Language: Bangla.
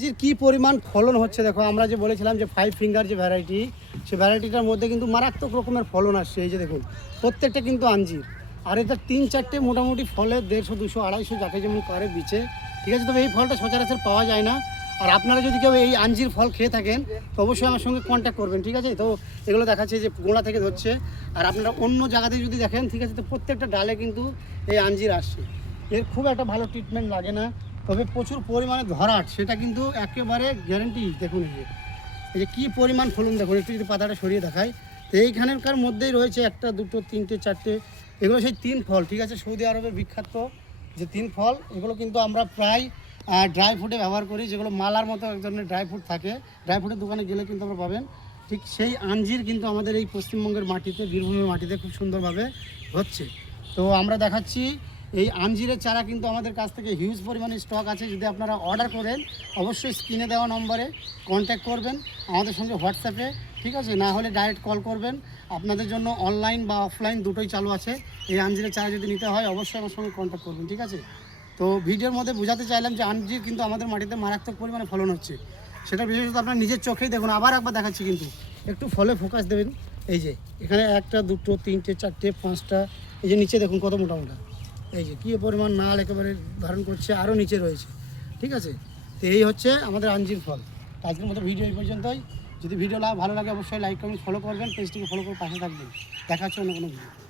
যে কি পরিমাণ ফলন হচ্ছে দেখো, আমরা যে বলেছিলাম যে 5 ফিঙ্গার যে ভ্যারাইটি, সেই ভ্যারাইটিটার মধ্যে কিন্তু মারাত্মক রকমের ফলন আসছে। এই যে দেখুন, প্রত্যেকটা কিন্তু আঞ্জির, আর এটা 3-4টে মোটামুটি ফলে 150, 200, 250 যাকে যেমন করে বিচে, ঠিক আছে। তবে এই ফলটা সচরাচর পাওয়া যায় না। আর আপনারা যদি কেউ এই আঞ্জির ফল খেয়ে থাকেন তো অবশ্যই আমার সঙ্গে কন্ট্যাক্ট করবেন, ঠিক আছে। তো এগুলো দেখাচ্ছে যে গোড়া থেকে ধরছে, আর আপনারা অন্য জায়গাতে যদি দেখেন, ঠিক আছে, তো প্রত্যেকটা ডালে কিন্তু এই আঞ্জির আসছে। এর খুব একটা ভালো ট্রিটমেন্ট লাগে না, তবে প্রচুর পরিমাণে ধরাট, সেটা কিন্তু একেবারে গ্যারেন্টি। দেখুন এই যে কী পরিমাণ ফলন দেখুন, একটু যদি পাতাটা সরিয়ে দেখায়, তো এইখানকার মধ্যেই রয়েছে 1, 2, 3, 4টে, এগুলো সেই 3 ফল, ঠিক আছে। সৌদি আরবের বিখ্যাত যে 3 ফল, এগুলো কিন্তু আমরা প্রায় ড্রাই ফ্রুটে ব্যবহার করি, যেগুলো মালার মতো এক ধরনের ড্রাই ফ্রুট থাকে। ড্রাই ফ্রুটের দোকানে গেলে কিন্তু আমরা পাবেন। ঠিক সেই আঞ্জির কিন্তু আমাদের এই পশ্চিমবঙ্গের মাটিতে, বীরভূমের মাটিতে খুব সুন্দরভাবে হচ্ছে। তো আমরা দেখাচ্ছি এই আঞ্জিরের চারা কিন্তু আমাদের কাছ থেকে হিউজ পরিমাণে স্টক আছে। যদি আপনারা অর্ডার করেন অবশ্যই স্ক্রিনে দেওয়া নম্বরে কন্ট্যাক্ট করবেন আমাদের সঙ্গে হোয়াটসঅ্যাপে, ঠিক আছে। না হলে ডাইরেক্ট কল করবেন। আপনাদের জন্য অনলাইন বা অফলাইন দুটোই চালু আছে। এই আঞ্জিরের চারা যদি নিতে হয় অবশ্যই আমার সঙ্গে কন্ট্যাক্ট করবেন, ঠিক আছে। তো ভিডিওর মধ্যে বোঝাতে চাইলাম যে আঞ্জির কিন্তু আমাদের মাটিতে মারাত্মক পরিমাণে ফলন হচ্ছে, সেটা বিশেষত আপনার নিজের চোখেই দেখুন। আবার একবার দেখাচ্ছি, কিন্তু একটু ফলে ফোকাস দেবেন। এই যে এখানে 1, 2, 3, 4, 5টা, এই যে নিচে দেখুন কত মোটা মোটা, এই যে কী পরিমাণ নাল একেবারে ধারণ করছে, আরও নিচে রয়েছে, ঠিক আছে। তো এই হচ্ছে আমাদের আঞ্জির ফল। আজকের মতো ভিডিও এই পর্যন্তই। যদি ভিডিও ভালো লাগে অবশ্যই লাইক কমেন্ট ফলো করবেন, পেজটিকে ফলো করে পাশে থাকবেন। দেখা হচ্ছে অন্য কোনো ভিডিও।